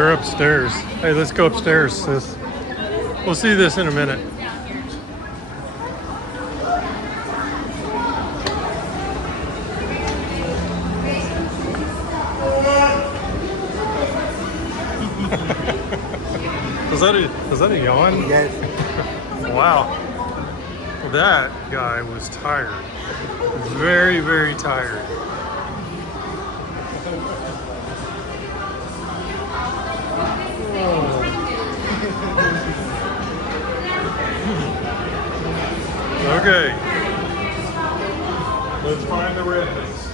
They're upstairs. Hey, let's go upstairs, sis. We'll see this in a minute. Was that a yawn? Yes. Wow. That guy was tired. Very, very tired. Okay. Let's find the redness.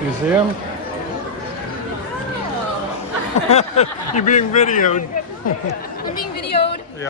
You see him? You're being videoed.